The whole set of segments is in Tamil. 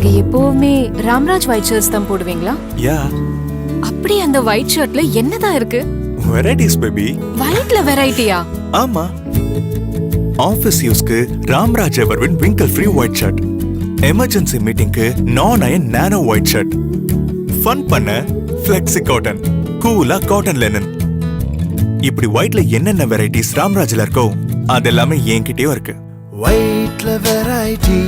நீங்க எப்பவுமே ராம்ராஜ் ஒயிட் ஷர்ட்ஸ் தான் போடுவீங்களா? யா. அப்படி அந்த ஒயிட் ஷர்ட்ல என்னதான் இருக்கு? Varieties baby. ஒயிட்ல வெரைட்டியா? ஆமா. ஆபீஸ் யூஸ்க்கு Ramraj Everwin wrinkle free white shirt, emergency மீட்டிங்க்கு நான் iron nano white shirt, fun பண்ண ஃப்ளெக்ஸி காட்டன், கூலா காட்டன் லெனன். இப்படி ஒயிட்ல என்னென்ன வெரைட்டிஸ் ராம்ராஜ்ல இருக்கோ அதெல்லாமே என்கிட்டயும் இருக்கு. ஒயிட்ல வெரைட்டி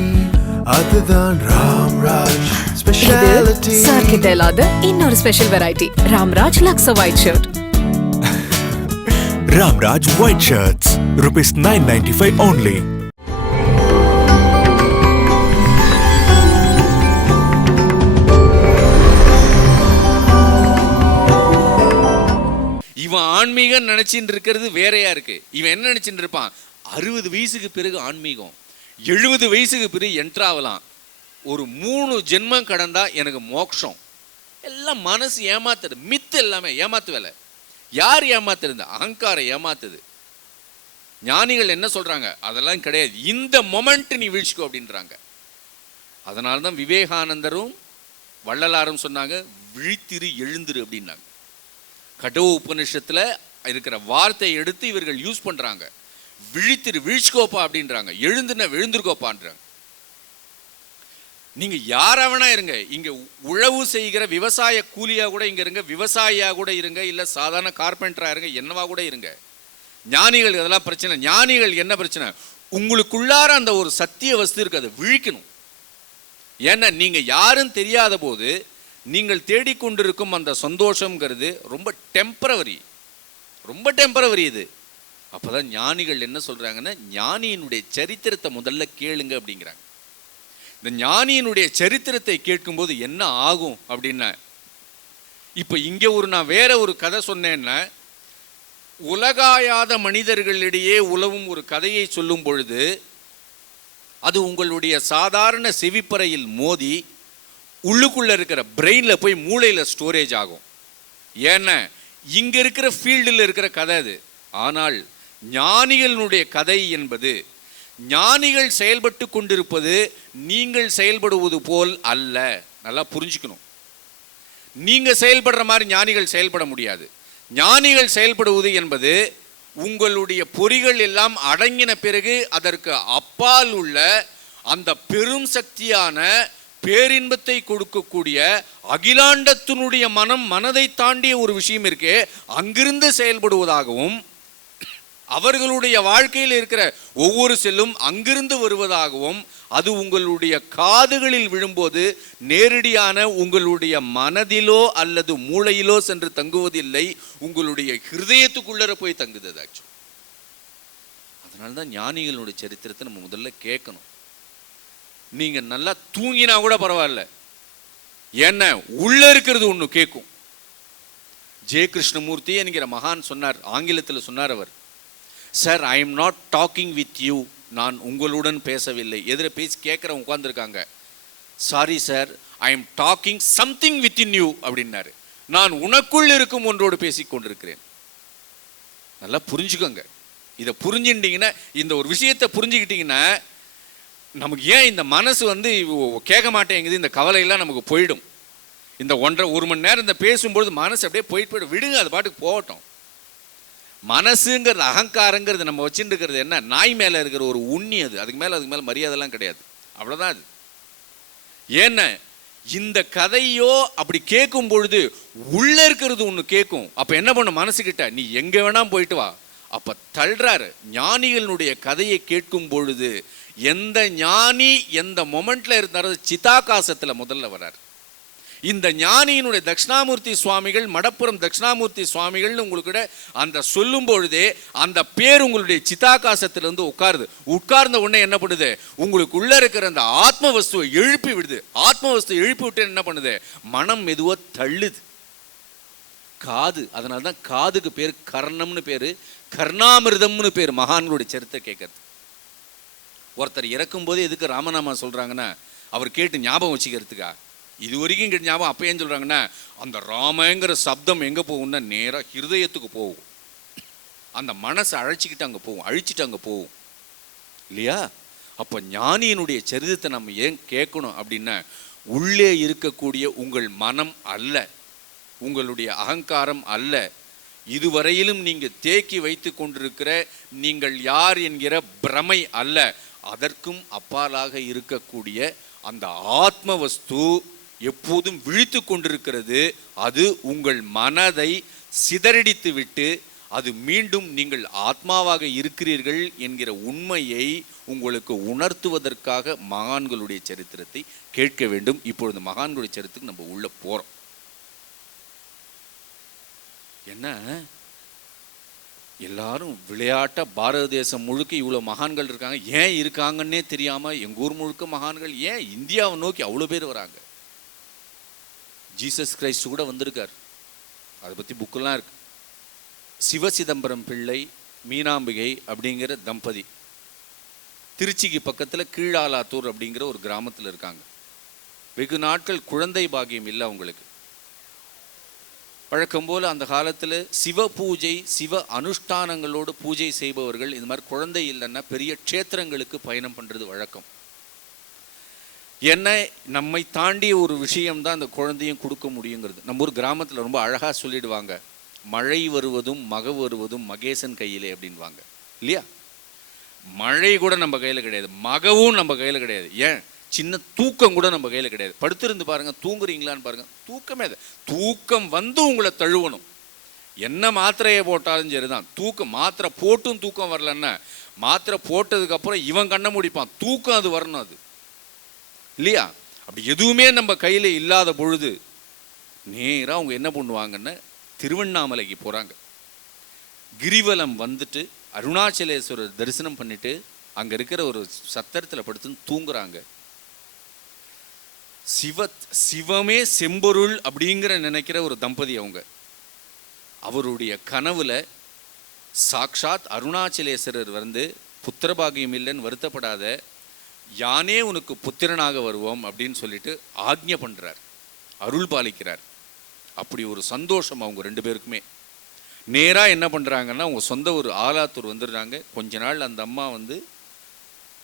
அதுதான் ராம்ராஜ் ஸ்பெஷாலிட்டி. சார் கிட்ட இல்லாத இன்னொரு special variety Ramraj Luxo white shirt. Ramraj white shirts ₹995 only. இவன் ஆன்மீகம் நினைச்சிட்டு இருக்கிறது வேறையா இருக்கு. இவன் என்ன நினைச்சிட்டு இருப்பான், 60 வயசுக்கு பிறகு ஆன்மீகம், 70 வயசுக்கு பிறகு என்ட்ராவலாம், ஒரு 3 ஜென்மம் கடந்தா எனக்கு மோட்சம். எல்லாம் மனசு ஏமாத்துது, மித்து எல்லாமே ஏமாத்து வேலை. யார் ஏமாத்துறது? அகங்காரம் ஏமாத்துது. ஞானிகள் என்ன சொல்றாங்க, அதெல்லாம் கிடையாது, இந்த மொமெண்ட் நீ வீழ்ச்சிக்கோ அப்படின்றாங்க. அதனால தான் விவேகானந்தரும் வள்ளலாரும் சொன்னாங்க, விழித்திரு எழுந்திரு அப்படின்னாங்க. கடோ உபநிஷத்துல இருக்கிற வார்த்தையை எடுத்து இவர்கள் யூஸ் பண்றாங்க. விழித்திரு, வீழ்ச்சிக்கோப்பா அப்படின்றாங்க, எழுந்துன விழுந்திருக்கோப்பான்றாங்க. நீங்க யாராவனா இருங்க, இங்க உழவு செய்கிற விவசாய கூலியா கூட இங்க இருங்க, விவசாயியா கூட இருங்க, இல்ல சாதாரண கார்பெண்டரா இருங்க, என்னவா கூட இருங்க. ஞானிகள் இதெல்லாம் பிரச்சனை. ஞானிகள் என்ன பிரச்சனை, உங்களுக்குள்ளார அந்த ஒரு சத்திய வஸ்து இருக்கு, அதை விழிக்கணும். ஏன்னா நீங்க யாரும் தெரியாத போது நீங்கள் தேடிக்கொண்டிருக்கும் அந்த சந்தோஷம்ங்கிறது ரொம்ப டெம்பரவரி, ரொம்ப டெம்பரவரி. இது அப்பதான் ஞானிகள் என்ன சொல்றாங்கன்னா, ஞானியினுடைய சரித்திரத்தை முதல்ல கேளுங்க அப்படிங்கிறாங்க. இந்த ஞானியினுடைய சரித்திரத்தை கேட்கும்போது என்ன ஆகும் அப்படின்னா, இப்ப இங்க நான் வேற ஒரு கதை சொன்னேன்னா, உலகாயாத மனிதர்களிடையே உலவும் ஒரு கதையை சொல்லும் பொழுது அது உங்களுடைய சாதாரண செவிப்பறையில் மோதி உள்ளுக்குள்ள இருக்கிற பிரெயின்ல போய் மூளையில ஸ்டோரேஜ் ஆகும். ஏன்னா இங்க இருக்கிற ஃபீல்டில் இருக்கிற கதை அது. ஆனால் ஞானிகளுடைய கதை என்பது, ஞானிகள் செயல்பட்டு கொண்டிருப்பது நீங்கள் செயல்படுவது போல் அல்ல. நல்லா புரிஞ்சுக்கணும். நீங்க செயல்படுற மாதிரி ஞானிகள் செயல்பட முடியாது. ஞானிகள் செயல்படுவது என்பது உங்களுடைய பொறிகள் எல்லாம் அடங்கின பிறகு அதற்கு அப்பால் உள்ள அந்த பெரும் சக்தியான பேரின்பத்தை கொடுக்கக்கூடிய அகிலாண்டத்தினுடைய மனதை தாண்டிய ஒரு விஷயம் இருக்கே, அங்கிருந்து செயல்படுவதாகவும், அவர்களுடைய வாழ்க்கையில் இருக்கிற ஒவ்வொரு செல்லும் அங்கிருந்து வருவதாகவும், அது உங்களுடைய காதுகளில் விழும்போது நேரடியான உங்களுடைய மனதிலோ அல்லது மூளையிலோ சென்று தங்குவதில்லை, உங்களுடைய ஹிருதயத்துக்குள்ளர போய் தங்குது. அதனால்தான் ஞானிகளுடைய சரித்திரத்தை நம்ம முதல்ல கேட்கணும். நீங்க நல்லா தூங்கினா கூட பரவாயில்ல, என்ன உள்ள இருக்கிறது ஒண்ணு கேட்கும். ஜெய கிருஷ்ணமூர்த்தி என்கிற மகான் சொன்னார், ஆங்கிலத்தில் சொன்னார் அவர், sir I am not talking with you, நான் உங்களுடன் பேசவில்லை. எதிர பேசி கேட்குறவங்க உட்கார்ந்துருக்காங்க, sorry sir I am talking something with in you அப்படின்னாரு. நான் உனக்குள் இருக்கும் ஒன்றோடு பேசி கொண்டிருக்கிறேன். நல்லா புரிஞ்சுக்கோங்க. இதை புரிஞ்சுட்டீங்கன்னா, இந்த ஒரு விஷயத்தை புரிஞ்சுக்கிட்டீங்கன்னா, நமக்கு ஏன் இந்த மனசு கேட்க மாட்டேங்குது, இந்த கவலையெல்லாம் நமக்கு போயிடும். இந்த 1.5 மணி நேரம் இந்த பேசும்பொழுது மனசு அப்படியே போயிட்டு விடுங்க, அது பாட்டுக்கு போகட்டும். மனசுங்கிறது, அகங்காரங்கிறது நம்ம வச்சுட்டு இருக்கிறது என்ன, நாய் மேலே இருக்கிற ஒரு உண்ணி. அதுக்கு மேலே மரியாதைலாம் கிடையாது, அவ்வளோதான் அது. ஏன்னா இந்த கதையோ அப்படி கேட்கும் பொழுது உள்ள இருக்கிறது ஒன்று கேட்கும். அப்போ என்ன பண்ணும் மனசுக்கிட்ட, நீ எங்கே வேணா போயிட்டு வா. அப்போ தள்ளுறாரு. ஞானிகளுடைய கதையை கேட்கும் பொழுது எந்த ஞானி எந்த மொமெண்ட்ல இருந்தாரோ சிதாகாசத்தில் முதல்ல வர்றார். இந்த ஞானியினுடைய தட்சிணாமூர்த்தி சுவாமிகள், மடப்புறம் தட்சிணாமூர்த்தி சுவாமிகள்னு உங்களுக்கு அந்த சொல்லும் பொழுதே அந்த பேர் உங்களுடைய சிதாகாசத்துல உட்காருது. உட்கார்ந்த உடனே என்ன பண்ணுது, உங்களுக்கு உள்ள இருக்கிற அந்த ஆத்ம வஸ்துவை எழுப்பி விடுது. ஆத்ம வஸ்து எழுப்பி விட்டு என்ன பண்ணுது, மனம் மெதுவா தள்ளுது. காது, அதனால்தான் காதுக்கு பேர் கர்ணம்னு பேரு, கர்ணாமிர்தம்னு பேர். மகான்களுடைய சரித்திரம் கேட்கறது. ஒருத்தர் இறக்கும் போது எதுக்கு ராமநாமா சொல்றாங்கன்னா, அவர் கேட்டு ஞாபகம் வச்சுக்கிறதுக்கா. இது வரைக்கும் கேட்டு ஞாபகம். அப்போ ஏன் சொல்றாங்கன்னா, அந்த ராமங்கிற சப்தம் எங்கே போகும்னா நேராக ஹிருதயத்துக்கு போகும். அந்த மனசை அழைச்சிக்கிட்டு அங்கே போகும், அழிச்சிட்டு அங்கே போகும் இல்லையா. அப்போ ஞானியினுடைய சரிதத்தை நம்ம ஏன் கேட்கணும் அப்படின்னா, உள்ளே இருக்கக்கூடிய உங்கள் மனம் அல்ல, உங்களுடைய அகங்காரம் அல்ல, இதுவரையிலும் நீங்கள் தேக்கி வைத்து கொண்டிருக்கிற நீங்கள் யார் என்கிற பிரமை அல்ல, அதற்கும் அப்பாலாக இருக்கக்கூடிய அந்த ஆத்ம வஸ்து எப்போதும் விழித்து கொண்டிருக்கிறது. அது உங்கள் மனதை சிதறடித்து விட்டு அது மீண்டும் நீங்கள் ஆத்மாவாக இருக்கிறீர்கள் என்கிற உண்மையை உங்களுக்கு உணர்த்துவதற்காக மகான்களுடைய சரித்திரத்தை கேட்க வேண்டும். இப்பொழுது மகான்களுடைய சரித்திரத்துக்கு நம்ம உள்ள போறோம். என்ன எல்லாரும் விளையாட்ட பாரத தேசம் முழுக்க இவ்வளோ மகான்கள் இருக்காங்க, ஏன் இருக்காங்கன்னே தெரியாம எங்க ஊர் முழுக்க மகான்கள், ஏன் இந்தியாவை நோக்கி அவ்வளோ பேர் வராங்க? ஜீசஸ் கிரைஸ்ட் கூட வந்திருக்கார், அதை பற்றி புக்கெல்லாம் இருக்கு. சிவசிதம்பரம் பிள்ளை மீனாம்பிகை அப்படிங்கிற தம்பதி திருச்சிக்கு பக்கத்தில் கீழாலாத்தூர் அப்படிங்கிற ஒரு கிராமத்தில் இருக்காங்க. வெகு நாட்கள் குழந்தை பாக்கியம் இல்லை அவங்களுக்கு. வழக்கம் போல் அந்த காலத்தில் சிவ பூஜை சிவ அனுஷ்டானங்களோடு பூஜை செய்பவர்கள் இந்த மாதிரி குழந்தை இல்லைன்னா பெரிய க்ஷேத்திரங்களுக்கு பயணம் பண்ணுறது வழக்கம். என்ன நம்மை தாண்டிய ஒரு விஷயம்தான் அந்த குழந்தையும் கொடுக்க முடியுங்கிறது. நம்ம ஒரு கிராமத்தில் ரொம்ப அழகாக சொல்லிடுவாங்க, மழை வருவதும் மக வருவதும் மகேசன் கையிலே அப்படின்வாங்க இல்லையா? மழை கூட நம்ம கையில் கிடையாது, மகவும் நம்ம கையில் கிடையாது, ஏன் சின்ன தூக்கம் கூட நம்ம கையில் கிடையாது. படுத்திருந்து பாருங்க, தூங்குறீங்களான்னு பாருங்க, தூக்கமே அது. தூக்கம் வந்து உங்களை தழுவணும். என்ன மாத்திரையை போட்டாலும் சரிதான், தூக்கம் மாத்திரை போட்டும் தூக்கம் வரலன்னா மாத்திரை போட்டதுக்கு அப்புறம் இவன் கண்ணை முடிப்பான், தூக்கம் அது வரணும், அது இல்லையா? அப்படி எதுவுமே நம்ம கையில் இல்லாத பொழுது நேராக அவங்க என்ன பண்ணுவாங்கன்னு திருவண்ணாமலைக்கு போகிறாங்க. கிரிவலம் வந்துட்டு அருணாச்சலேஸ்வரர் தரிசனம் பண்ணிட்டு அங்கே இருக்கிற ஒரு சத்திரத்தில் படுத்துன்னு தூங்குறாங்க. சிவமே செம்பொருள் அப்படிங்கிற நினைக்கிற ஒரு தம்பதி அவங்க. அவருடைய கனவுல சாக்ஷாத் அருணாச்சலேஸ்வரர் வந்து புத்திரபாகியம் இல்லைன்னு வருத்தப்படாத, யானே உனக்கு புத்திரனாக வருவோம் அப்படின்னு சொல்லிட்டு ஆக்ஞை பண்றார், அருள் பாலிக்கிறார். அப்படி ஒரு சந்தோஷம் அவங்க ரெண்டு பேருக்குமே. நேராக என்ன பண்ணுறாங்கன்னா அவங்க சொந்த ஒரு ஆலாத்தூர் வந்துடுறாங்க. கொஞ்ச நாள் அந்த அம்மா வந்து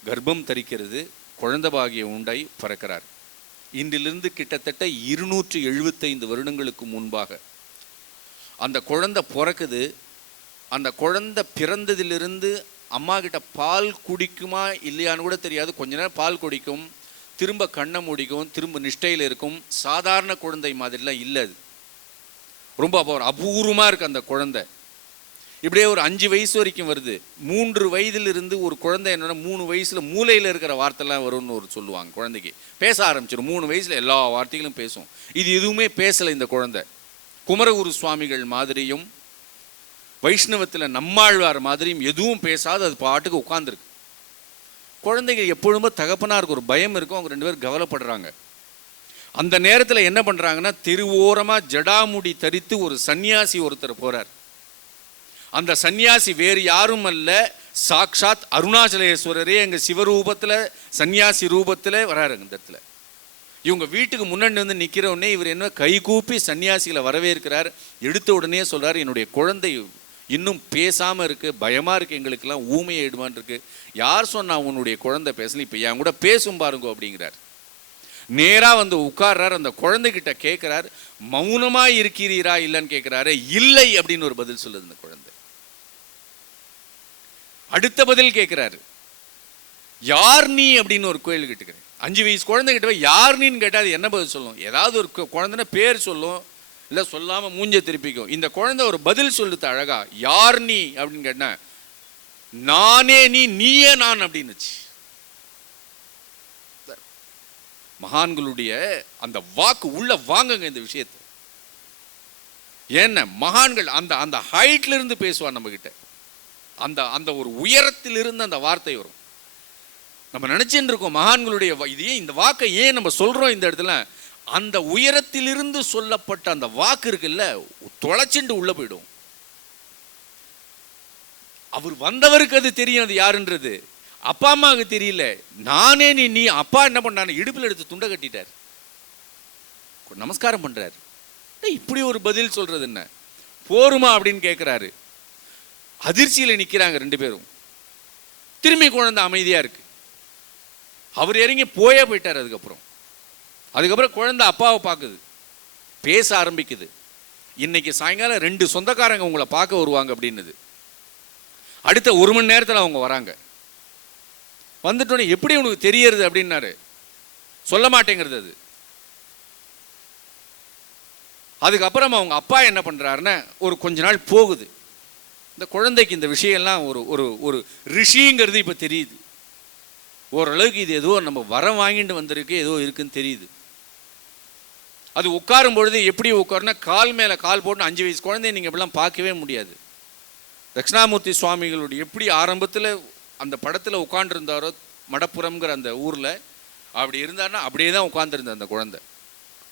கர்ப்பம் தரிக்கிறது, குழந்தை பாகியம் உண்டாய் பிறக்கிறார். இன்றிலிருந்து கிட்டத்தட்ட 275 வருடங்களுக்கு முன்பாக அந்த குழந்தை பிறக்குது. அந்த குழந்தை பிறந்ததிலிருந்து அம்மா கிட்ட பால் குடிக்குமா இல்லையான்னு கூட தெரியாது. கொஞ்ச நேரம் பால் குடிக்கும், திரும்ப கண்ணை முடிக்கும், திரும்ப நிஷ்டையில் இருக்கும். சாதாரண குழந்தை மாதிரிலாம் இல்லை, அது ரொம்ப அபூர்வமாக இருக்குது அந்த குழந்தை. இப்படியே ஒரு 5 வயசு வரைக்கும் வருது. 3 வயதிலிருந்து ஒரு குழந்தை என்னன்னா 3 வயசுல மூளையில் இருக்கிற வார்த்தைலாம் வரும்னு ஒரு சொல்லுவாங்க. குழந்தைக்கு பேச ஆரம்பிச்சிடும். 3 வயசுல எல்லா வார்த்தைகளும் பேசும். இது எதுவுமே பேசலை இந்த குழந்தை. குமரகுரு சுவாமிகள் மாதிரியும் வைஷ்ணவத்தில் நம்மாழ்வார் மாதிரியும் எதுவும் பேசாது, அது பாட்டுக்கு உட்கார்ந்துருக்கு. குழந்தைங்க எப்பொழுதுமே தகப்பனாருக்கு ஒரு பயம் இருக்கும், அவங்க 2 பேரும் கவலைப்படுறாங்க. அந்த நேரத்தில் என்ன பண்ணுறாங்கன்னா, தெருவோரமாக ஜடாமுடி தரித்து ஒரு சன்னியாசி ஒருத்தர் போகிறார். அந்த சன்னியாசி வேறு யாரும் அல்ல, சாக்ஷாத் அருணாச்சலேஸ்வரரே எங்கள் சிவரூபத்தில் சன்னியாசி ரூபத்தில் வராரு. இந்த இடத்துல இவங்க வீட்டுக்கு முன்னாடி வந்து நிற்கிற உடனே இவர் என்ன கைகூப்பி சன்னியாசிகளை வரவேற்கிறார். எடுத்த உடனே சொல்கிறார், என்னுடைய குழந்தை இன்னும் பேசாமல் இருக்குது, பயமாக இருக்குது, எங்களுக்கெல்லாம் ஊமையை இடுமான் இருக்குது. யார் சொன்னா உன்னுடைய குழந்தை பேசல, இப்போ என் கூட பேசும் பாருங்க அப்படிங்கிறார். நேராக வந்து உட்கார்றார். அந்த குழந்தைகிட்ட கேட்குறார், மௌனமாக இருக்கிறீரா இல்லைன்னு கேட்குறாரு. இல்லை அப்படின்னு ஒரு பதில் சொல்லுது இந்த குழந்தை. அடுத்த பதில் கேட்குறாரு, யார் நீ அப்படின்னு ஒரு கோயில் கேட்டுக்கிறேன். 5 வயசு குழந்தை கிட்ட யார் நீன்னு கேட்டால் என்ன பதில் சொல்லும்? ஏதாவது ஒரு குழந்தைன்னா பேர் சொல்லும், இல்லை சொல்லாமல் மூஞ்ச திருப்பிக்கும். இந்த குழந்தை ஒரு பதில் சொல்லுது அழகா, யார் நீ அப்படின்னு கேட்டா, நானே நீ, நீயே நான் அப்படின்னுச்சு. மகான்களுடைய அந்த வாக்கு உள்ள வாங்குங்க இந்த விஷயத்தை. ஏன்னா மகான்கள் அந்த அந்த ஹைட்ல இருந்து பேசுவார் நம்ம கிட்ட, அந்த அந்த ஒரு உயரத்திலிருந்து அந்த வார்த்தை வரும். நம்ம நினைச்சுட்டு இருக்கோம் மகான்களுடைய இது, இந்த வாக்கை ஏன் நம்ம சொல்றோம் இந்த இடத்துல, அந்த உயரத்திலிருந்து சொல்லப்பட்ட அந்த வாக்கு இருக்குல்ல, தொலைச்சுண்டு உள்ள போயிடும். அவர் வந்தவருக்கு அது தெரியும், அது யாருன்றது. அப்பா அம்மாவுக்கு தெரியல. நானே நீ அப்பா என்ன பண்ணாரு, இடுப்பில் எடுத்து துண்டை கட்டிட்டார், நமஸ்காரம் பண்றாரு. இப்படி ஒரு பதில் சொல்றது என்ன போருமா அப்படின்னு கேட்கிறாரு. அதிர்ச்சியில் நிற்கிறாங்க 2 பேரும். திரும்பி குழந்தை அமைதியா இருக்கு. அவர் இறங்கி போயிட்டார். அதுக்கப்புறம் குழந்தை அப்பாவை பார்க்குது, பேச ஆரம்பிக்குது. இன்னைக்கு சாயங்காலம் 2 சொந்தக்காரங்க உங்களை பார்க்க வருவாங்க அப்படின்னுது. அடுத்த 1 மணி நேரத்தில் அவங்க வராங்க. வந்துட்டோன்னே எப்படி உனக்கு தெரியறது அப்படின்னாரு. சொல்ல மாட்டேங்கிறது அது. அதுக்கப்புறம் அவங்க அப்பா என்ன பண்ணுறாருன்னா, ஒரு கொஞ்ச நாள் போகுது. இந்த குழந்தைக்கு இந்த விஷயம்லாம் ஒரு ஒரு ஒரு ரிஷிங்கிறது இப்போ தெரியுது. ஓரளவுக்கு இது ஏதோ நம்ம வரம் வாங்கிட்டு வந்திருக்கு, ஏதோ இருக்குன்னு தெரியுது. அது உட்காரும் பொழுது எப்படி உட்காருன்னா, கால் மேலே கால் போட்டு 5 வயசு குழந்தைய நீங்கள் இப்படிலாம் பார்க்கவே முடியாது. தட்சிணாமூர்த்தி சுவாமிகளுடைய எப்படி ஆரம்பத்தில் அந்த படத்தில் உட்காண்டிருந்தாரோ, மடப்புறம்ங்கிற அந்த ஊரில் அப்படி இருந்தாருன்னா அப்படியே தான் உட்காந்துருந்த அந்த குழந்தை.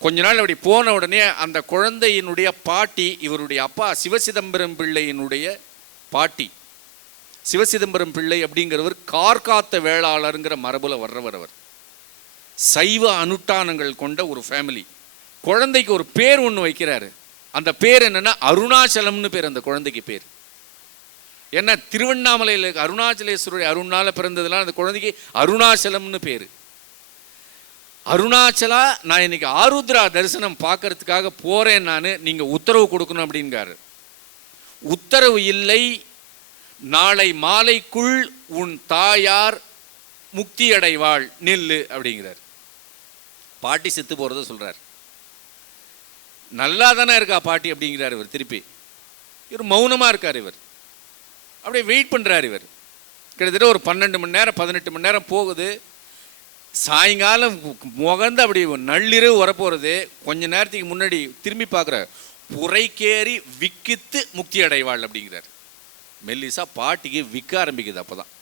கொஞ்ச நாள் அப்படி போன உடனே அந்த குழந்தையினுடைய பாட்டி, இவருடைய அப்பா சிவசிதம்பரம் பிள்ளையினுடைய பாட்டி, சிவசிதம்பரம் பிள்ளை அப்படிங்கிறவர் கார்காத்த வேளாளருங்கிற மரபுல வர்றவர். அவர் சைவ அனுஷ்டானங்கள் கொண்ட ஒரு ஃபேமிலி. குழந்தைக்கு ஒரு பேர் ஒன்று வைக்கிறாரு. அந்த பேர் என்னன்னா அருணாச்சலம்னு பேர் அந்த குழந்தைக்கு பேர். ஏன்னா திருவண்ணாமலையில் அருணாச்சலேஸ்வருடைய அருணால பிறந்ததுலாம் அந்த குழந்தைக்கு அருணாச்சலம்னு பேர். அருணாச்சலா, நான் இன்னைக்கு ஆருத்ரா தரிசனம் பார்க்கறதுக்காக போறேன், நான் நீங்க உத்தரவு கொடுக்கணும் அப்படிங்காரு. உத்தரவு இல்லை, நாளை மாலைக்குள் உன் தாயார் முக்தி அடைவாள், நில்லு அப்படிங்கிறார். பாட்டி செத்து போறத சொல்றார். நல்லா தானே இருக்கா பாட்டி அப்படிங்கிறார் இவர். திருப்பி இவர் மௌனமா இருக்கார். இவர் அப்படியே வெயிட் பண்றாரு. இவர் கிட்டத்தட்ட ஒரு 12 மணி நேரம் 18 மணி நேரம் போகுது. சாயங்காலம் முகந்து அப்படி நள்ளிரவு வரப்போறது. கொஞ்ச நேரத்துக்கு முன்னாடி திரும்பி பார்க்குற, புரைக்கேறி விக்கித்து முக்தி அடைவாள் அப்படிங்கிறார். மெல்லிசா பாட்டிக்கு விற்க ஆரம்பிக்குது. அப்போதான்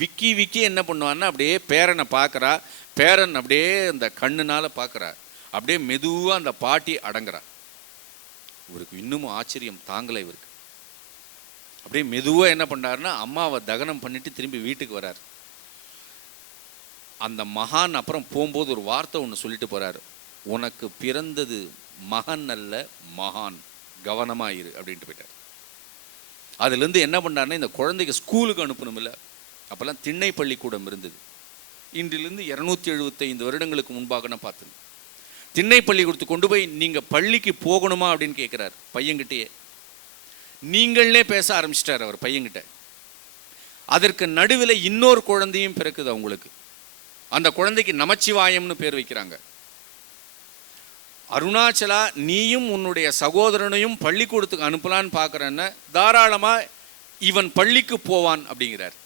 விக்கி விக்கி என்ன பண்ணுவான்னா, அப்படியே பேரனை பார்க்குறா. பேரன் அப்படியே அந்த கண்ணுனால பார்க்குறா. அப்படியே மெதுவாக அந்த பாட்டி அடங்குறா. இவருக்கு இன்னமும் ஆச்சரியம் தாங்கலை. இவருக்கு அப்படியே மெதுவாக என்ன பண்ணுறாருன்னா, அம்மாவை தகனம் பண்ணிட்டு திரும்பி வீட்டுக்கு வர்றார். அந்த மகான் அப்புறம் போகும்போது ஒரு வார்த்தை ஒன்று சொல்லிட்டு போகிறாரு. உனக்கு பிறந்தது மகன் அல்ல மகான், கவனமாக இரு அப்படின்ட்டு போயிட்டார். அதுலேருந்து என்ன பண்ணாருன்னா, இந்த குழந்தைக்கு ஸ்கூலுக்கு அனுப்பணும் இல்லை. அப்போல்லாம் திண்ணை பள்ளிக்கூடம் இருந்தது. இன்றிலிருந்து 275 வருடங்களுக்கு முன்பாக நான் பார்த்தேன். திண்ணை பள்ளிக்கூடத்துக்கு கொண்டு போய் நீங்கள் பள்ளிக்கு போகணுமா அப்படின்னு கேட்குறாரு பையன்கிட்டயே. நீங்களே பேச ஆரம்பிச்சிட்டார் அவர் பையன்கிட்ட. அதற்கு நடுவில் இன்னொரு குழந்தையும் பிறக்குது அவங்களுக்கு. அந்த குழந்தைக்கு நமச்சிவாயம்னு பேர் வைக்கிறாங்க. அருணாச்சலா, நீயும் உன்னுடைய சகோதரனையும் பள்ளிக்கூடத்துக்கு அனுப்பலான்னு பார்க்குறேன்னு, தாராளமாக இவன் பள்ளிக்கு போவான் அப்படிங்கிறார்.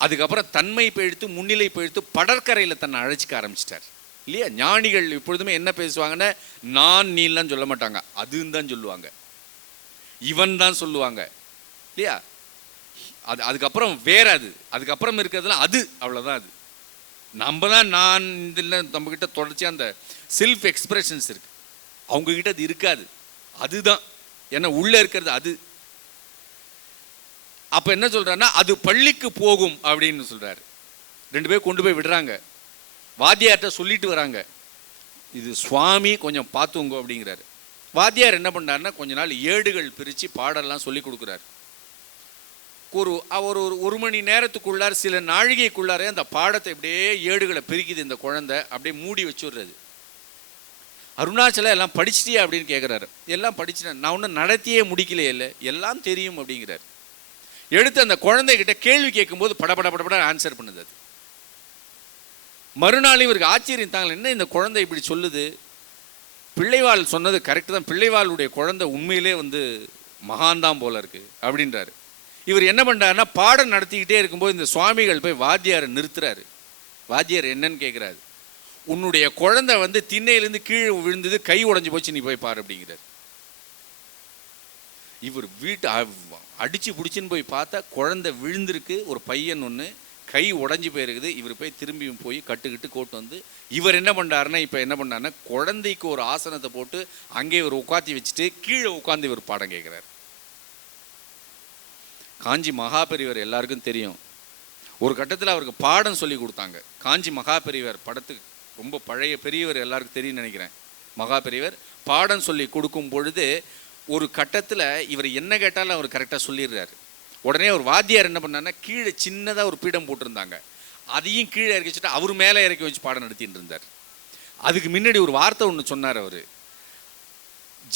அதுக்கப்புறம் தன்மை பழுத்து முன்னிலை பழுத்து படற்கரையில் தன்னை அழைச்சிக்க ஆரம்பிச்சிட்டார் இல்லையா. ஞானிகள் எப்பொழுதுமே என்ன பேசுவாங்கன்னா, நான் நீலாம் சொல்ல மாட்டாங்க, அதுன்னு தான் சொல்லுவாங்க, இவன் தான் சொல்லுவாங்க இல்லையா. அதுக்கப்புறம் வேற, அதுக்கப்புறம் இருக்கிறதுலாம் அது, அவ்வளோதான். அது நம்ம தான் நான் இதில் நம்மக்கிட்ட தொடர்ச்சியாக அந்த செல்ஃப் எக்ஸ்பிரஷன்ஸ் இருக்கு, அவங்கக்கிட்ட அது இருக்காது. அதுதான் ஏன்னா உள்ளே இருக்கிறது அது. அப்போ என்ன சொல்கிறாருன்னா, அது பள்ளிக்கு போகும் அப்படின்னு சொல்கிறாரு. 2 பேர் கொண்டு போய் விடுறாங்க. வாத்தியார்கிட்ட சொல்லிட்டு வராங்க, இது சுவாமி கொஞ்சம் பார்த்துங்க அப்படிங்கிறாரு. வாத்தியார் என்ன பண்ணாருன்னா, கொஞ்ச நாள் ஏடுகள் பிரித்து பாடலாம் சொல்லி கொடுக்குறாரு. அவர் ஒரு மணி நேரத்துக்குள்ளார், சில நாழிகைக்குள்ளாரே அந்த பாடத்தை அப்படியே ஏடுகளை பிரிக்குது இந்த குழந்தை. அப்படியே மூடி வச்சுடுறது. அருணாச்சலம் எல்லாம் படிச்சிட்டியா அப்படின்னு கேட்குறாரு. எல்லாம் படிச்சுட்டேன், நான் ஒன்றும் நடத்தியே முடிக்கலையே, இல்லை எல்லாம் தெரியும் அப்படிங்கிறார். எடுத்து அந்த குழந்தைகிட்ட கேள்வி கேட்கும்போது படபட ஆன்சர் பண்ணுது. அது மறுநாள் இவருக்கு ஆச்சரியம் தாங்கல, என்ன இந்த குழந்தை இப்படி சொல்லுது, பிள்ளைவாள் சொன்னது கரெக்டு தான், பிள்ளைவாளுடைய குழந்தை உண்மையிலே மகான்தான் போல இருக்கு அப்படின்றாரு. இவர் என்ன பண்ணுறாருன்னா, பாடம் நடத்திக்கிட்டே இருக்கும்போது இந்த சுவாமிகள் போய் வாத்தியாரை நிறுத்துறாரு. வாத்தியார் என்னன்னு கேட்குறாரு. உன்னுடைய குழந்தை திண்ணையிலேருந்து கீழே விழுந்தது, கை உடஞ்சி போச்சு, நீ போய் பாரு அப்படிங்கிறார். இவர் வீட்டு அடிச்சு பிடிச்சின்னு போய் பார்த்தா குழந்தை விழுந்திருக்கு, ஒரு பையன் ஒன்று கை உடஞ்சி போயிருக்குது. இவர் போய் திரும்பியும் போய் கட்டுக்கிட்டு கூட்டு இவர் என்ன பண்ணுறாருன்னா, இப்போ என்ன பண்ணாருன்னா, குழந்தைக்கு ஒரு ஆசனத்தை போட்டு அங்கே இவர் உட்காத்தி வச்சுட்டு கீழே உட்காந்து இவர் பாடம் கேட்குறாரு. காஞ்சி மகாபெரிவர் எல்லாருக்கும் தெரியும். ஒரு கட்டத்தில் அவருக்கு பாடம் சொல்லி கொடுத்தாங்க. காஞ்சி மகாபெரிவர் படத்துக்கு ரொம்ப பழைய பெரியவர், எல்லாருக்கும் தெரியும் நினைக்கிறேன். மகாபெரிவர் பாடம் சொல்லி கொடுக்கும் பொழுது ஒரு கட்டத்தில் இவர் என்ன கேட்டாலும் அவர் கரெக்டாக சொல்லிடுறாரு. உடனே ஒரு வாத்தியார் என்ன பண்ணாருன்னா, கீழே சின்னதாக ஒரு பீடம் போட்டிருந்தாங்க, அதையும் கீழே இறக்கி வச்சுட்டு அவர் மேலே இறக்கி வச்சு பாடம் நடத்திட்டு இருந்தார். அதுக்கு முன்னாடி ஒரு வார்த்தை ஒன்று சொன்னார் அவர்,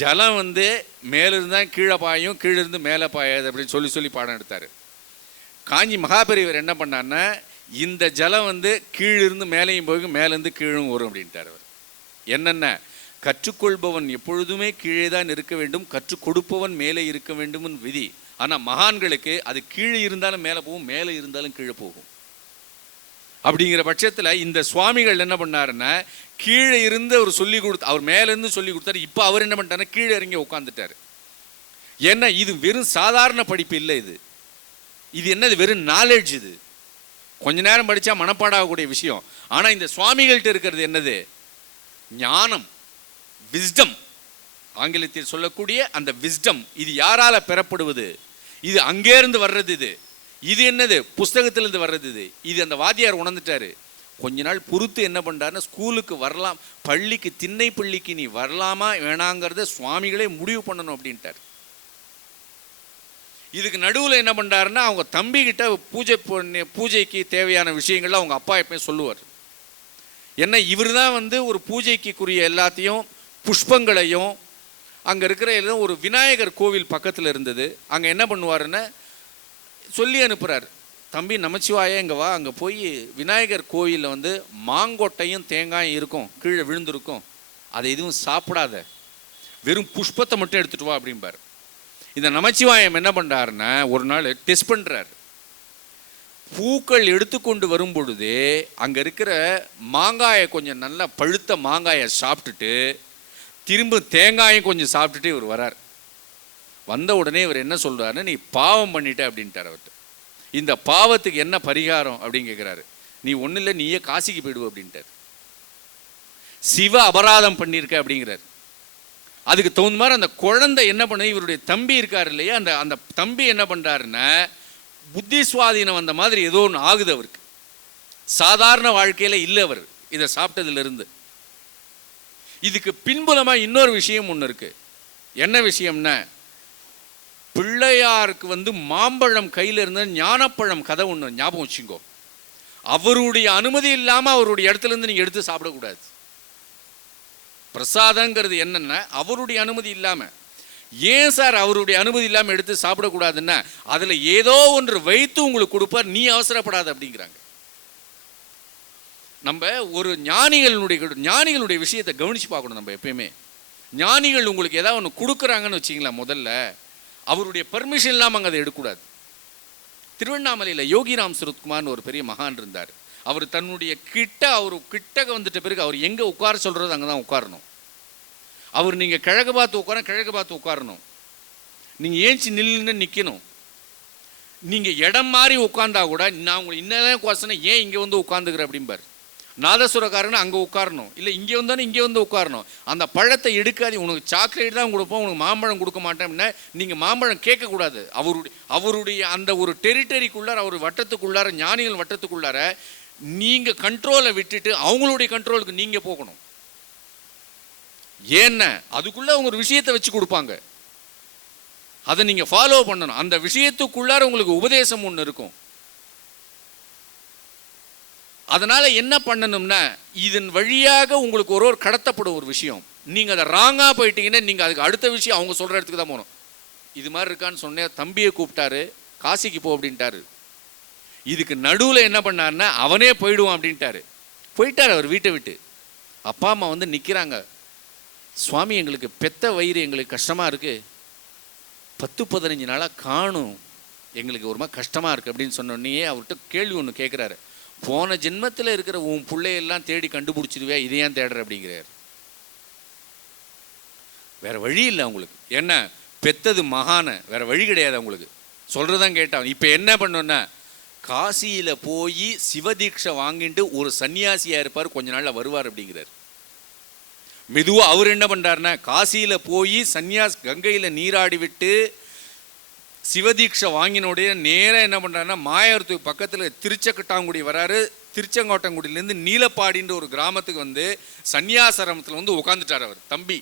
ஜலம் வந்து மேலிருந்தா கீழே பாயும், கீழே இருந்து மேலே பாயாது அப்படின்னு சொல்லி பாடம் எடுத்தார். காஞ்சி மகாபெரியவர் என்ன பண்ணார்னா, இந்த ஜலம் வந்து கீழிருந்து மேலேயும் போய் மேலேருந்து கீழும் வரும் அப்படின்ட்டார் அவர். என்னென்ன, கற்றுக்கொள்பவன் எப்பொழுதுமே கீழே தான் இருக்க வேண்டும், கற்றுக் கொடுப்பவன் மேலே இருக்க வேண்டும்னு விதி. ஆனால் மகான்களுக்கு அது கீழே இருந்தாலும் மேலே போகும், மேலே இருந்தாலும் கீழே போகும். அப்படிங்கிற பட்சத்தில் இந்த சுவாமிகள் என்ன பண்ணாருன்னா, கீழே இருந்து அவர் சொல்லி கொடுத்து, அவர் மேலேருந்து சொல்லி கொடுத்தாரு. இப்போ அவர் என்ன பண்ணிட்டாருன்னா கீழே இறங்கி உட்காந்துட்டார். ஏன்னா இது வெறும் சாதாரண படிப்பு இல்லை, இது என்னது, வெறும் நாலேஜ். இது கொஞ்ச நேரம் படித்தா மனப்பாடாகக்கூடிய விஷயம். ஆனால் இந்த சுவாமிகள்கிட்ட இருக்கிறது என்னது, ஞானம், விஸ்டம், ஆங்கிலத்தில் சொல்லக்கூடிய அந்த விஸ்டம். இது யாரால பெறப்படுவது, இது அங்கேருந்து வர்றது. இது என்னது, புஸ்தகத்திலிருந்து வர்றது. இது அந்த வாத்தியார் உணர்ந்துட்டாரு. கொஞ்ச நாள் பொறுத்து என்ன பண்ணுறாருன்னா, ஸ்கூலுக்கு வரலாம், பள்ளிக்கு, திண்ணை பள்ளிக்கு நீ வரலாமா வேணாங்கிறத சுவாமிகளே முடிவு பண்ணணும் அப்படின்ட்டார். இதுக்கு நடுவில் என்ன பண்ணுறாருன்னா, அவங்க தம்பிக்கிட்ட பூஜைக்கு தேவையான விஷயங்கள்லாம் அவங்க அப்பா எப்பயும் சொல்லுவார். ஏன்னா இவர் தான் வந்து ஒரு பூஜைக்குரிய எல்லாத்தையும், புஷ்பங்களையும், அங்கே இருக்கிற எல்லாம், ஒரு விநாயகர் கோவில் பக்கத்தில் இருந்தது, அங்கே என்ன பண்ணுவாருன்னு சொல்லி அனுப்புகிறார். தம்பி நமச்சிவாயா இங்கே வா, அங்கே போய் விநாயகர் கோயிலில் வந்து மாங்கொட்டையும் தேங்காயும் இருக்கும், கீழே விழுந்திருக்கும், அதை எதுவும் சாப்பிடாத, வெறும் புஷ்பத்தை மட்டும் எடுத்துகிட்டு வா அப்படிம்பார். இந்த நமச்சிவாயம் என்ன பண்ணுறாருன்னா, ஒரு நாள் டெஸ்ட் பண்ணுறார். பூக்கள் எடுத்துக்கொண்டு வரும் பொழுது அங்கே இருக்கிற மாங்காயை, கொஞ்சம் நல்லா பழுத்த மாங்காயை சாப்பிட்டுட்டு திரும்ப தேங்காயும் கொஞ்சம் சாப்பிட்டுட்டு இவர் வரார். வந்த உடனே இவர் என்ன சொல்கிறாருன்னா, நீ பாவம் பண்ணிட்ட அப்படின்ட்டார் அவர்கிட்ட. இந்த பாவத்துக்கு என்ன பரிகாரம் அப்படின்னு கேட்குறாரு. நீ ஒன்றும் இல்லை, நீயே காசிக்கு போயிடுவோம் அப்படின்ட்டார். சிவ அபராதம் பண்ணியிருக்க அப்படிங்கிறார். அதுக்கு தகுந்த மாதிரி அந்த குழந்தை என்ன பண்ண, இவருடைய தம்பி இருக்கார் இல்லையா, அந்த தம்பி என்ன பண்ணுறாருன்னா, புத்தி சுவாதீனம் வந்த மாதிரி ஏதோ ஒன்று ஆகுது அவருக்கு. சாதாரண வாழ்க்கையில் இல்லை அவர் இதை சாப்பிட்டதுலேருந்து. இதுக்கு பின்புலமாக இன்னொரு விஷயம் ஒன்று இருக்கு. என்ன விஷயம்னா, பிள்ளையாருக்கு வந்து மாம்பழம் கையில் இருந்த ஞானப்பழம் கதை ஒன்று ஞாபகம் வச்சுங்கோ. அவருடைய அனுமதி இல்லாமல் அவருடைய இடத்துலேருந்து நீங்கள் எடுத்து சாப்பிடக்கூடாது. பிரசாதங்கிறது என்னென்னா அவருடைய அனுமதி இல்லாமல். ஏன் சார் அவருடைய அனுமதி இல்லாமல் எடுத்து சாப்பிடக்கூடாதுன்னா, அதில் ஏதோ ஒன்று வைத்து உங்களுக்கு கொடுப்பார், நீ அவசரப்படாது அப்படிங்கிறாங்க. நம்ம ஒரு ஞானிகளுடைய விஷயத்தை கவனித்து பார்க்கணும். நம்ம எப்பயுமே ஞானிகள் உங்களுக்கு ஏதாவது ஒன்று கொடுக்குறாங்கன்னு வச்சிங்களேன், முதல்ல அவருடைய பர்மிஷன் இல்லாமல் அங்கே அதை எடுக்கக்கூடாது. திருவண்ணாமலையில் யோகிராம் சுரத்குமார்னு ஒரு பெரிய மகான் இருந்தார். அவர் தன்னுடைய கிட்ட வந்துட்ட பிறகு அவர் எங்கே உட்கார சொல்கிறது அங்கே தான் உட்காரணும். அவர் நீங்கள் கிழக்கு பார்த்து உட்காரணும். நீங்கள் ஏஞ்சி நில்லுன்னு நிற்கணும். நீங்கள் இடம் மாறி உட்கார்ந்தா கூட, நான் உங்களை இன்னதான் குவாசனை ஏன் இங்கே வந்து உட்காந்துக்கிறேன் அப்படிம்பார். நாதசுரக்காரன்னு அங்கே உட்காரணும், இல்லை இங்கே வந்தானே இங்கே வந்து உட்காரணும். அந்த பழத்தை எடுக்காது, உனக்கு சாக்லேட் தான் கொடுப்போம், உனக்கு மாம்பழம் கொடுக்க மாட்டேன் அப்படின்னா நீங்கள் மாம்பழம் கேட்கக்கூடாது. அவருடைய அந்த ஒரு டெரிட்டரிக்குள்ளார, அவர் வட்டத்துக்குள்ளார, ஞானிகள் வட்டத்துக்குள்ளார நீங்கள் கண்ட்ரோலை விட்டுட்டு அவங்களுடைய கண்ட்ரோலுக்கு நீங்கள் போகணும். ஏன்னா அதுக்குள்ளே அவங்க ஒரு விஷயத்தை வச்சு கொடுப்பாங்க, அதை நீங்கள் ஃபாலோ பண்ணணும். அந்த விஷயத்துக்குள்ளார உங்களுக்கு உபதேசம் ஒன்று இருக்கும். அதனால் என்ன பண்ணணும்னா, இதன் வழியாக உங்களுக்கு ஒரு கடத்தப்படும் ஒரு விஷயம். நீங்கள் அதை ராங்காக போயிட்டீங்கன்னா நீங்கள் அதுக்கு அடுத்த விஷயம் அவங்க சொல்கிற இடத்துக்கு தான் போகணும். இது மாதிரி இருக்கான்னு சொன்னேன், தம்பியை கூப்பிட்டாரு, காசிக்கு போ அப்படின்ட்டாரு. இதுக்கு நடுவில் என்ன பண்ணாருன்னா, அவனே போயிடுவான் அப்படின்ட்டாரு. போயிட்டார் அவர் வீட்டை விட்டு. அப்பா அம்மா வந்து நிற்கிறாங்க. சுவாமி, எங்களுக்கு பெத்த வயிறு எங்களுக்கு கஷ்டமாக இருக்குது, 10-15 நாளாக காணும், எங்களுக்கு ஒரு மாதிரி கஷ்டமாக இருக்குது அப்படின்னு சொன்னோடனே அவர்கிட்ட கேள்வி ஒன்று கேட்குறாரு. போன ஜென்மத்தில் இருக்கிற உன் பிள்ளையெல்லாம் தேடி கண்டுபிடிச்சிருவே, இதை ஏன் தேடுற அப்படிங்கிறார். வேற வழி இல்லை அவங்களுக்கு. என்ன, பெத்தது மகான, வேற வழி கிடையாது அவங்களுக்கு. சொல்றதான் கேட்டான். இப்போ என்ன பண்ணோன்னா, காசியில் போய் சிவதீட்சை வாங்கிட்டு ஒரு சன்னியாசியாக இருப்பார், கொஞ்ச நாளில் வருவார் அப்படிங்கிறார். மெதுவாக அவர் என்ன பண்ணுறாருன்னா, காசியில் போய் கங்கையில் நீராடி விட்டு சிவதீட்சை வாங்கினோடைய நேராக என்ன பண்ணுறாருன்னா, மாயவரத்துக்கு பக்கத்தில் திருச்சக்கட்டாங்குடி வராரு. திருச்செங்கோட்டங்குடியிலேருந்து நீலப்பாடின்ற ஒரு கிராமத்துக்கு வந்து சன்னியாசிரமத்தில் வந்து உட்காந்துட்டார் அவர் தம்பி.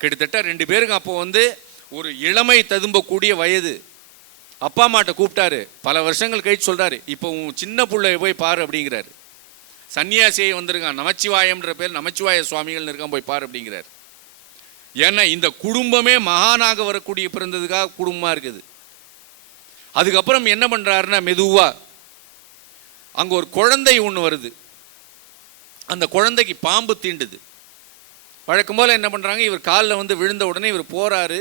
கிட்டத்தட்ட 2 பேருக்கு அப்போ வந்து ஒரு இளமை ததும்பக்கூடிய வயது. அப்பா அம்மாட்ட கூப்பிட்டாரு, பல வருஷங்கள் கழிச்சு சொல்கிறாரு, இப்போ உன் சின்ன பிள்ளைய போய் பாரு அப்படிங்கிறாரு. சன்னியாசியை வந்திருக்கான், நமச்சிவாயம்ன்ற பேர் நமச்சிவாய சுவாமிகள்னு இருக்கான், போய் பாரு அப்படிங்கிறார். ஏன்னா இந்த குடும்பமே மகானாக வரக்கூடிய பிறந்ததுக்காக குடும்பமாக இருக்குது. அதுக்கப்புறம் என்ன பண்ணுறாருன்னா, மெதுவாக அங்கே ஒரு குழந்தை ஒன்று வருது. அந்த குழந்தைக்கு பாம்பு தீண்டுது. வழக்கம் போல் என்ன பண்ணுறாங்க, இவர் காலில் வந்து விழுந்த உடனே இவர் போகிறாரு.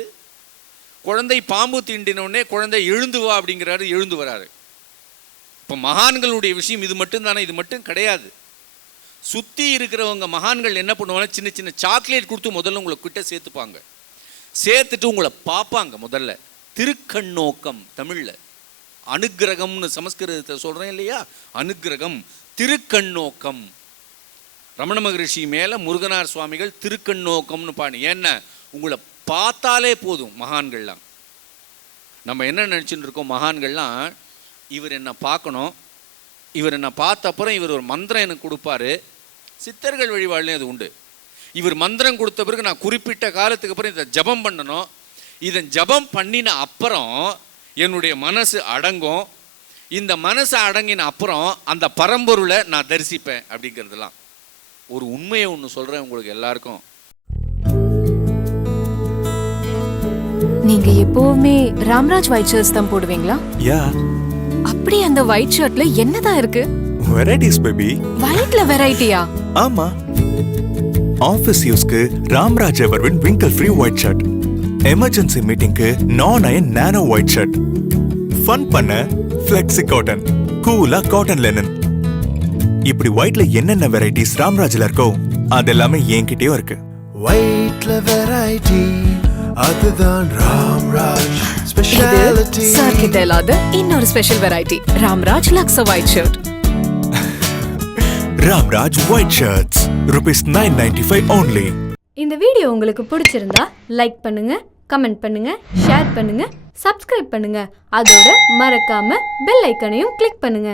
குழந்தை பாம்பு தீண்டினோடனே குழந்தை எழுந்து வா அப்படிங்கிறாரு, எழுந்து வராரு. இப்போ மகான்களுடைய விஷயம் இது மட்டும் தானே? இது மட்டும் கிடையாது. சுற்றி இருக்கிறவங்க மகான்கள் என்ன பண்ணுவாங்க, சின்ன சின்ன சாக்லேட் கொடுத்து முதல்ல உங்களை கிட்ட சேர்த்துப்பாங்க. சேர்த்துட்டு உங்களை பார்ப்பாங்க. முதல்ல திருக்கண்ணோக்கம், தமிழில் அனுக்கிரகம்னு சமஸ்கிருதத்தை சொல்கிறேன் இல்லையா, அனுக்கிரகம், திருக்கண்ணோக்கம். ரமண மகரிஷி மேலே முருகனார் சுவாமிகள் திருக்கண்ணோக்கம்னு பாடி. ஏன்னா உங்களை பார்த்தாலே போதும். மகான்கள்லாம் நம்ம என்ன நினச்சிட்டு இருக்கோம், மகான்கள்லாம் இவர் என்ன பார்க்கணும், இவர் என்ன பார்த்த அப்புறம் இவர் ஒரு மந்திரம் எனக்கு கொடுப்பாரு. சித்தர்கள் வழிபாடுலேயும் அது உண்டு. இவர் மந்திரம் கொடுத்த பிறகு நான் குறிப்பிட்ட காலத்துக்கு அப்புறம் இதை ஜபம் பண்ணணும். இதை ஜபம் பண்ணின அப்புறம் என்னுடைய மனசு அடங்கும். இந்த மனசு அடங்கின அப்புறம் அந்த பரம்பொருளை நான் தரிசிப்பேன் அப்படிங்கிறதுலாம் ஒரு உண்மையை ஒன்று சொல்கிறேன் உங்களுக்கு எல்லாருக்கும். நீங்க எப்பவுமே ராம்ராஜ் ஒயிட் ஷர்ட்ஸ் தான் போடுவீங்களா? யா. அப்படி அந்த ஒயிட் ஷர்ட்ல என்னதான் இருக்கு? Varieties baby. ஒயிட்ல வெரைட்டியா? ஆமா. ஆபீஸ் யூஸ்க்கு Ramraj Everwin wrinkle free white shirt. Emergency மீட்டிங்க்கு நான் iron nano white shirt. Fun பண்ண ஃப்ளெக்ஸி காட்டன், கூலா காட்டன் லெனன். இப்படி ஒயிட்ல என்னென்ன வெரைட்டிஸ் ராம்ராஜ்ல இருக்கோ அதெல்லாமே என்கிட்டயும் இருக்கு. ஒயிட்ல வெரைட்டி, அதுதான் ராம்ராஜ் ஸ்பெஷாலிட்டி. சார் கிட்ட இல்லாத இன்னொரு ஸ்பெஷல் வெரைட்டி, ராம்ராஜ் லக்ஸா white shirt. Ramraj white shirts ₹995 only. இந்த வீடியோ உங்களுக்கு பிடிச்சிருந்தா லைக் பண்ணுங்க, கமெண்ட் பண்ணுங்க, ஷேர் பண்ணுங்க, சப்ஸ்கிரைப் பண்ணுங்க. அதோட மறக்காம பெல் ஐக்கனையும் கிளிக் பண்ணுங்க.